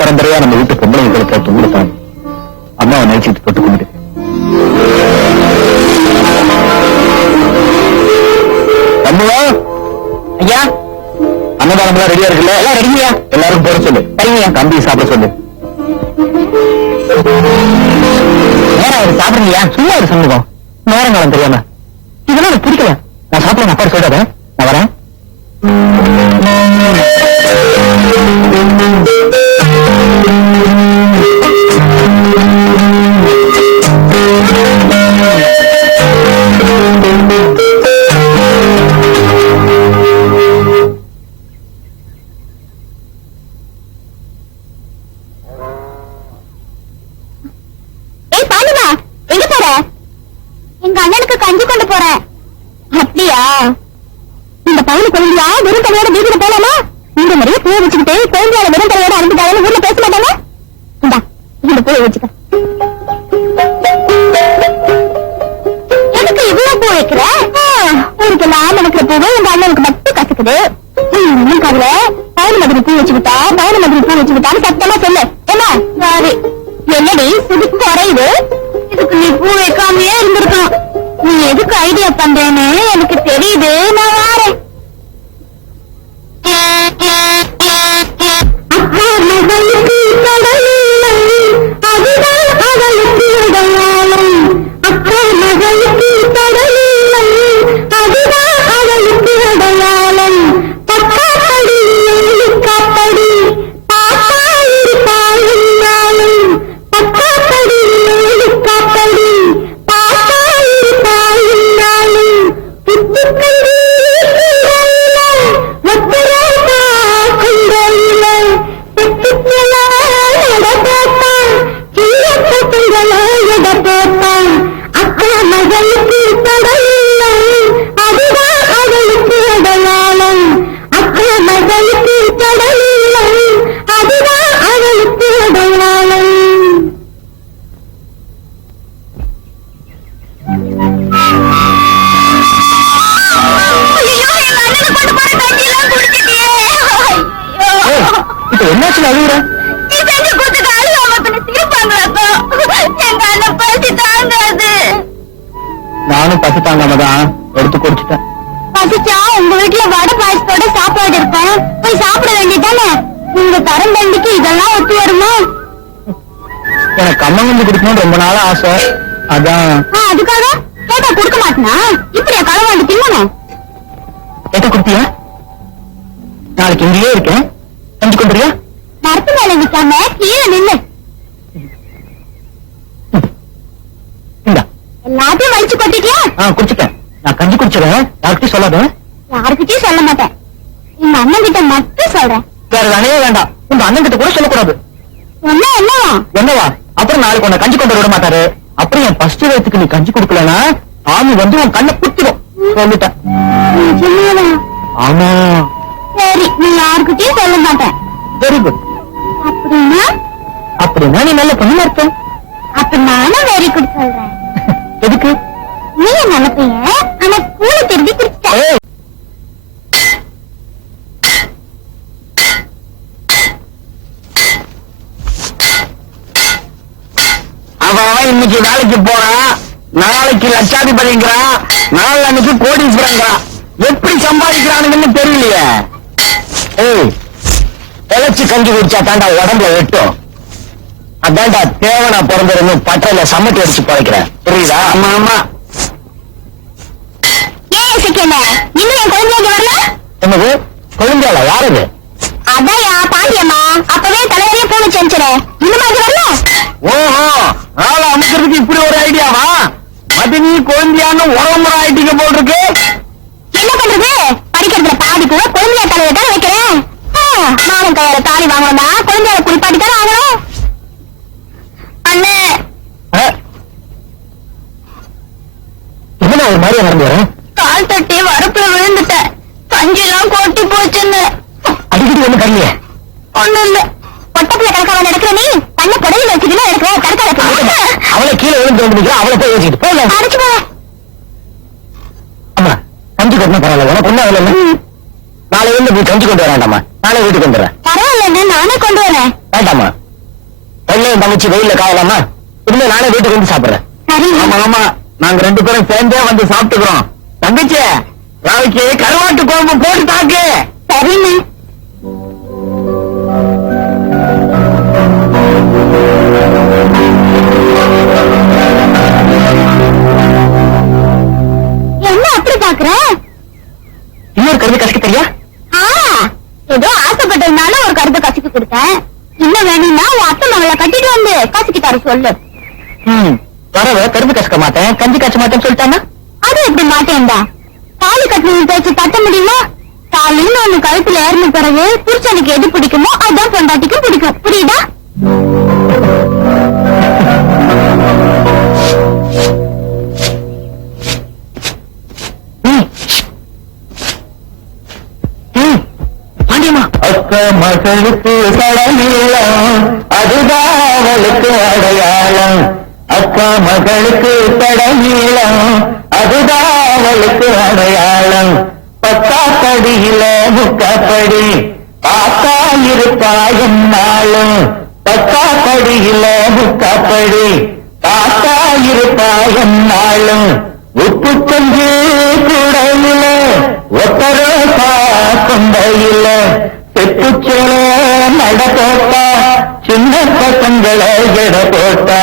பரம்பரையா நம்ம வீட்டு பொம்பளைங்களுக்கு துன்புறுத்தான் அம்மாவை நினைச்சிட்டு தொட்டு கொண்டு தம்புவா ஐயா அன்னதானம்லாம் ரெடியா இருக்குல்ல எல்லாம் ரெடியா எல்லாருக்கும் போட சொல்லு சரிங்கய்யா தம்பி சாப்பிட சொல்லு நேரம் அவர் சாப்பிடுங்கய்யா சும்மா ஒரு சமூகம் நேரங்காலம் தெரியாம இதெல்லாம் எனக்கு பிடிக்கல நான் சாப்பிட அப்பா சொல்றத நான் வரேன் எங்க அண்ணனுக்கு கஞ்சி கொண்டு போறேன். அப்படியா? இந்த பவுன் குழந்தையா வெறும் தலையோட வீட்டுல போலாமா? இந்த மாதிரியே பூ வச்சுக்கிட்டு குழந்தையால வெறும் தலையோட அனுப்பிட்டாலும் ஊர்ல பேச மாட்டாங்க. இந்தா இந்த பூ வச்சுக்க. எதுக்கு இவ்வளவு பூ வைக்கிற? உனக்கு நான் நினைக்கிற பூவை எங்க அண்ணனுக்கு மட்டும் கசக்குது. அதுல பவுன் மாதிரி பூ வச்சுக்கிட்டா பவுன் மாதிரி பூ வச்சுக்கிட்டான்னு சத்தமா சொல்லு. என்ன சாரி என்னடி சுதி குறையுது? இதுக்கு நீ பூ வைக்காமையே இருந்திருக்கணும். நீ எதுக்கு ஐடியா பண்றேன்னு எனக்கு தெரியுது. நான் வாரேன். நானும் பசி தாங்காமதான் எடுத்து குடிச்சுட்டேன். பசிச்சா உங்க வீட்டுல வடை பாயசத்தோட சாப்பாடு இருக்கும், போய் சாப்பிட வேண்டியதானே. உங்க தரம் தண்டிக்கு இதெல்லாம் ஒத்து வருமா? எனக்கு கம்மங்கஞ்சி குடிக்கணும்னு ரொம்ப நாளா ஆசை. அதான் அதுக்காக கேட்டா கொடுக்க மாட்டேனா? இப்படியா களவாண்டு தின்னணும்? கேட்ட குடுத்தியா? நாளைக்கு இங்கேயே இருக்கேன், செஞ்சு கொண்டுறியா? மரத்து மேல நிக்காம கீழே நில்லு. எல்லாத்தையும் வலிச்சு கொட்டிட்டியா? குடிச்சுட்டேன். நான் கஞ்சி குடிச்சிடறேன், யாருக்கிட்டையும் சொல்லாத. யாருக்கிட்டையும் சொல்ல மாட்டேன். எங்க அண்ணன் கிட்ட மட்டும் சொல்றேன். வேற வேலையே வேண்டாம். உங்க அண்ணன் கிட்ட கூட சொல்லக்கூடாது. என்னவா என்னவா? அப்புறம் நாளைக்கு உன்னை கஞ்சி கொண்டு விட மாட்டாரு. அப்புறம் என் ஃபர்ஸ்ட் வயசுக்கு நீ கஞ்சி கொடுக்கலன்னா ஆமி வந்து உன் கண்ணை குத்திடும் சொல்லிட்டேன். ஆமா சரி, நீ யாருக்கிட்டையும் சொல்ல மாட்டேன். Very good. அப்படின்னா அப்படின்னா நீ நல்ல பொண்ணு அர்த்தம். அப்ப நானும் வெரி குட் சொல்றேன். எதுக்கு? நீ நல்ல பையன், ஆனா கூலி திருடி குடிச்சிட்ட. அவன் இன்னைக்கு வேலைக்கு போறான், நாளைக்கு லட்சாதிபதிங்கிறான், நாளைக்கு கோடீஸ்வரங்கிறான். எப்படி சம்பாதிக்கிறானுங்கன்னு தெரியலையே. இழைச்சு கஞ்சி குடிச்சா தாண்டா உடம்புல வெட்டும். அதான்டா தேவனா பிறந்திருந்து பட்டையில சமட்டி அடிச்சு பழைக்கிறேன், புரியுதா? ஆமா ஆமா. இன்னும் என் குழந்தைங்க வரல? என்னது குழந்தையால? யாருது? அதான்யா பாண்டியம்மா. அப்பவே தலைவரையே போன செஞ்சுற. இன்னும் அது வரல? ஓஹோ, ஆளை அமைக்கிறதுக்கு இப்படி ஒரு ஐடியாவா? அது நீ குழந்தையான்னு உறவுமுறை ஆயிட்டீங்க போல் இருக்கு. என்ன பண்றது? படிக்கிறதுல பாதி கூட குழந்தையா தலையை தான் வைக்கிறேன். மாமன் கையால தாலி வாங்கணும்னா குழந்தையால குளிப்பாட்டி தானே ஆகணும். அண்ணே என்ன ஒரு மாதிரி நடந்து வரேன்? கால் தட்டி வரப்புல விழுந்துட்டேன். கஞ்சிலாம் கொட்டி போச்சுன்னு. அடிக்கடி ஒண்ணு கரியல. ஒண்ணு இல்ல, பொட்டப்புல கணக்காவ நடக்கிற நீ பண்ண புடலில் வச்சுக்கலாம் எடுக்கிறேன். கணக்காக அவளை கீழே விழுந்து வந்து அவளை போய் வச்சுக்கிட்டு போல அடிச்சு போவ. அம்மா கஞ்சி கொட்டினா பரவாயில்ல, உனக்கு ஒண்ணு அவள நாளை வந்து நீ கஞ்சி கொண்டு வராண்டாமா, நாளை வீட்டுக்கு வந்துடுறேன். பரவாயில்ல, என்ன நானே கொண்டு வரேன். வேண்டாமா, வெள்ளையும் தங்கச்சி வெயில்ல காயலாமா? இனிமே நானே வீட்டுக்கு வந்து சாப்பிடுறேன். சரி ஆமா ஆமா, நாங்க 2 பேரும் சேர்ந்தே வந்து சாப்பிட்டுக்கிறோம். தங்கச்சி, நாளைக்கு கருவாட்டு குழம்பு போட்டு தாக்கு. சரிண்ணே. என்ன அப்படி பாக்குற? இன்னொரு கருது கசக்க தெரியா? ஏதோ ஆசைப்பட்டதுனால ஒரு கருத்தை கசிக்க கொடுத்தேன். இன்னும் வேணும்னா உன் அத்தை மகளை கட்டிட்டு வந்து கசிக்கிட்டாரு சொல்லு. வரவ கருது கசக்க மாட்டேன், கஞ்சி காய்ச்ச மாட்டேன்னு சொல்லிட்டானா? அது எப்படி மாட்டேன்டா? தாலி கட்டின பேச்சு தட்ட முடியுமா? தாலின்னு ஒண்ணு கழுத்துல ஏறின பிறகு புருஷனுக்கு எது பிடிக்குமோ அதான் பொண்டாட்டிக்கும் பிடிக்கும். புரியுதா? அக்கா மகளுக்கு கடனிலம், அதுதான் அவளுக்கு அடையாளம். அக்கா மகளுக்கு கடனிலம், அதுதான் அவளுக்கு அடையாளம். 10 படியில 3 படி பார்த்தா இருப்பாயும் நாளும். 10 படியில 3 படி பார்த்தா இருப்பாயும் நாளும். உப்பு கஞ்சி குடையில ஒத்தரோ கொண்டையில செப்புச்சோள நட போட்டா, சின்ன பசங்களை எட போட்டா.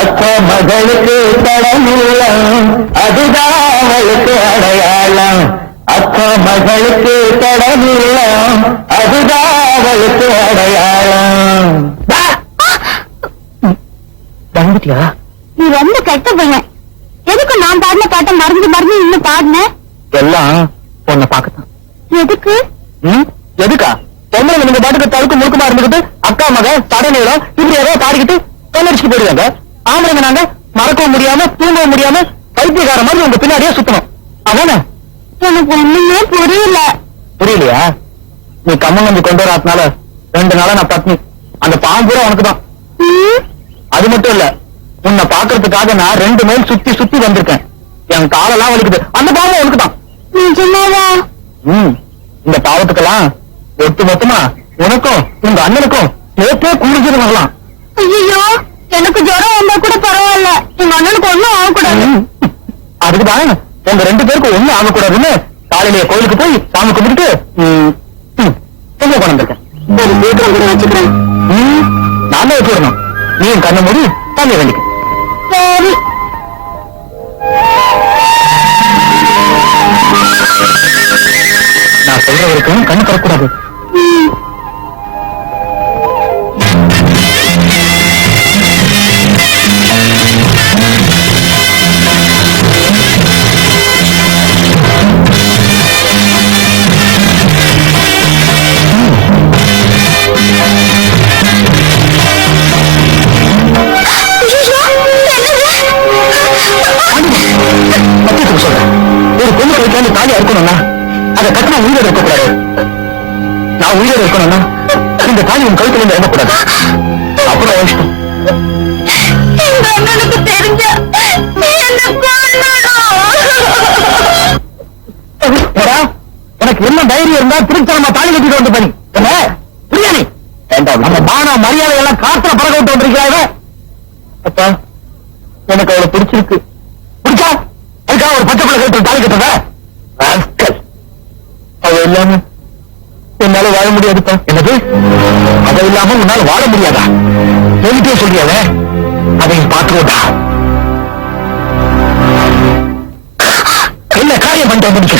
அக்கா மகளுக்கு கடனில்லம், அதுதான் அவளுக்கு அடையாளம். அக்கா மகளுக்கு கடனில்லம், அதுதான் அவளுக்கு அடையாளம். வந்துட்டியா? நீ ரொம்ப கெட்ட பையன். எதுக்கு நான் பாடின பாட்டை மறந்து மறந்து இன்னும் பாடின? எல்லாம் பொண்ணை பார்க்கத்தான். எதுக்கு? எதுக்கா? பொண்ணு நீங்க பாட்டுக்கு தடுக்கு முழுக்கமா இருந்துகிட்டு அக்கா மக தடநீளம் இப்படி ஏதோ பாடிக்கிட்டு கொள்ளடிச்சுட்டு போயிடுவாங்க. ஆம்பளைங்க நாங்க மறக்கவும் முடியாம தூங்கவும் முடியாம பைத்தியக்கார மாதிரி உங்க பின்னாடியே சுத்தணும். அதானே? எனக்கு ஒண்ணுமே புரியல. புரியலையா? நீ கம்மன் வந்து கொண்டு வராதனால 2 நாளா நான் பத்னி. அந்த பாம்பு கூட உனக்கு தான். அது மட்டும் இல்ல, உன்னை பாக்குறதுக்காக நான் 2 மைல் சுத்தி சுத்தி வந்திருக்கேன். என் காலெல்லாம் வலிக்குது. அந்த பாவம் உனக்கு தான். நிஜமாவா? இந்த பாவத்துக்கெல்லாம் ஒட்டு மொத்தமா உனக்கும் உங்க அண்ணனுக்கும் சேர்த்தே குளிர்ச்சி வரலாம். ஐயோ, எனக்கு ஜுரம் வந்தா கூட பரவாயில்ல, எங்க அண்ணனுக்கு ஒண்ணும் ஆகக்கூடாது. அதுக்குதான் உங்க 2 பேருக்கும் ஒண்ணும் ஆகக்கூடாதுன்னு காலையிலேயே கோயிலுக்கு போய் சாமி கும்பிட்டு கொண்டு வந்திருக்கேன். ஒரு சீக்கிரம் கூட வச்சுக்கிறேன். நானே வச்சு விடணும். நீ என் கண்ணை மூடி தண்ணி வேண்டிக்க. சரி. நான் சொல்ற வரைக்கும் கண்ணு தரக்கூடாது. ஒரு பொண்ணு கைக்காந்து தாலி அறுக்கணும்னா அதை கட்டினா உயிரோடு இருக்கக்கூடாது. நான் உயிரோடு இருக்கணும்னா இந்த தாலி உன் கழுத்துல இருந்து இறங்கக்கூடாது. அப்புறம் இஷ்டம். எங்க அண்ணனுக்கு தெரிஞ்ச எனக்கு என்ன தைரியம் இருந்தா திருச்சனமா தாலி கட்டிட்டு வந்து பண்ணி என்ன பிரியாணி நம்ம பானா மரியாதை எல்லாம் காத்துல பறக்க விட்டு வந்திருக்கிறாங்க. அப்பா, எனக்கு அவளை பிடிச்சிருக்கு. பிடிச்சா அதுக்காக ஒரு பச்சை பிள்ளை கட்டு தாலி கட்டுறத அவ இல்லாம என்னால வாழ முடியாதுப்பா. என்னது? அவ இல்லாம உன்னால வாழ முடியாதா? என்கிட்டே சொல்லியாவே அதையும் பார்த்துக்கோட்டா. என்ன காரியம் பண்ணிட்டு வந்து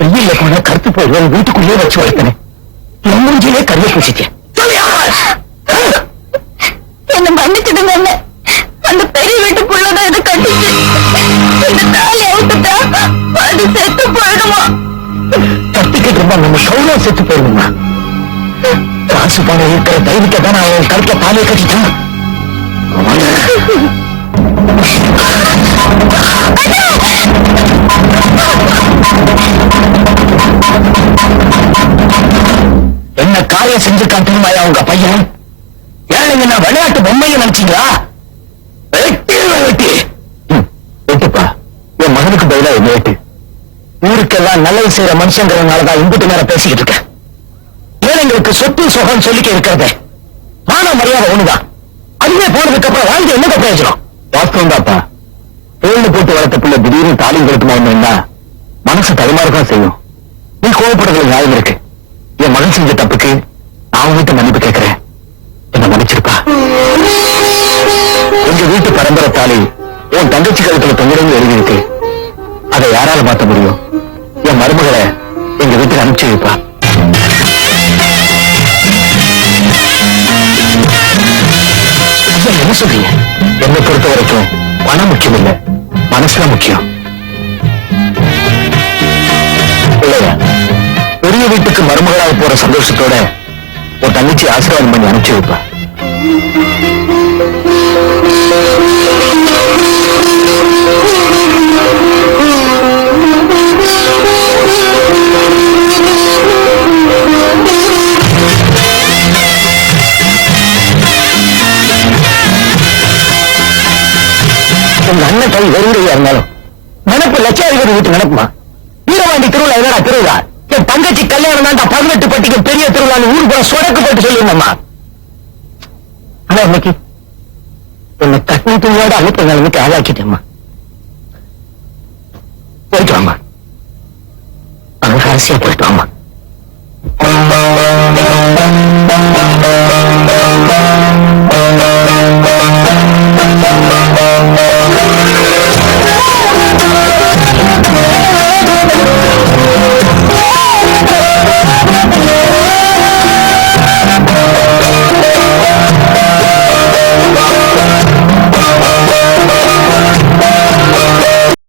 வெயில்ல போன கருத்து போய் வீட்டுக்குள்ளேயே வச்சு வளர்த்தேன். என் மூஞ்சிலே கருவை பூசிச்சேன். என்ன மன்னிச்சிடுங்க. அந்த பெரிய வீட்டுக்குள்ளதான் இதை கட்டிச்சு. இந்த தாலி அவுத்துட்டா அது செத்து போயிடுமா? கட்டிக்கிட்டு இருந்தா நம்ம சௌரியம் செத்து போயிடுமா? காசு பணம் இருக்கிற தைரியத்தை தான் அவன் கருத்த தாலியை கட்டிட்டான். என்ன காரியம் செஞ்சிருக்கான் தெரியுமாயா உங்க பையன்? ஏழைங்க நான் விளையாட்டு பொம்மையை நினைச்சீங்களா? வெட்டி வெட்டுப்பா. என் மகனுக்கு பதிலா வெட்டு. ஊருக்கெல்லாம் நல்லது செய்யற மனுஷங்கிறதுனாலதான் இங்கிட்டு நேரம் பேசிக்கிட்டு இருக்கேன். ஏழைங்களுக்கு நமக்கு சொத்து சுகம் சொல்லிக்க இருக்கிறது மான மரியாதை ஒண்ணுதான். அதுவே போனதுக்கு அப்புறம் வாழ்ந்து என்ன பிரயோஜனம்? வாஸ்தவம் தாப்பா. தேர்ந்து போட்டு வளர்த்த பிள்ளை திடீர்னு தாலியும் கொடுக்கணும்னா மனசு தடுமாறதான் செய்யும். நீ கோவப்படுறது நியாயம் இருக்கு. என் மகன் செஞ்ச தப்புக்கு நான் வீட்டு மன்னிப்பு கேட்கிறேன். என்ன மன்னிச்சிருப்பா. எங்க வீட்டு பரம்பரை தாலி உன் தங்கச்சி கழுத்துல தொங்குறன்னு எழுதி இருக்கு. அதை யாரால மாத்த முடியும்? என் மருமகளை எங்க வீட்டுக்கு அனுப்பிச்சு வைப்பா. என்ன சொல்றீங்க? என்னை பொறுத்த வரைக்கும் பணம் முக்கியம் இல்ல, மனசுதான் முக்கியம். இல்லையா, பெரிய வீட்டுக்கு மருமகளாக போற சந்தோஷத்தோட உன் தங்கச்சி ஆசீர்வாதம் பண்ணி அனுப்பிச்சு வைப்பா. உங்க அண்ணன் கை வெறுங்கையா இருந்தாலும் நினைப்பு லட்சாதிபதி வீட்டு நினைப்புமா? வீரவாண்டி திருவிழா என்னடா திருவிழா? என் தங்கச்சி கல்யாணம் தான்டா 18 பட்டிக்கு பெரிய திருவிழா ஊருக்கு போற சொடக்கு போட்டு சொல்லிருந்தம்மா. ஆனா இன்னைக்கு என்னை கட்டி துணியோட அனுப்ப நிலைமைக்கு ஆளாக்கிட்டேம்மா. போயிட்டு வாமா, அங்க அரசியா போயிட்டு வாமா.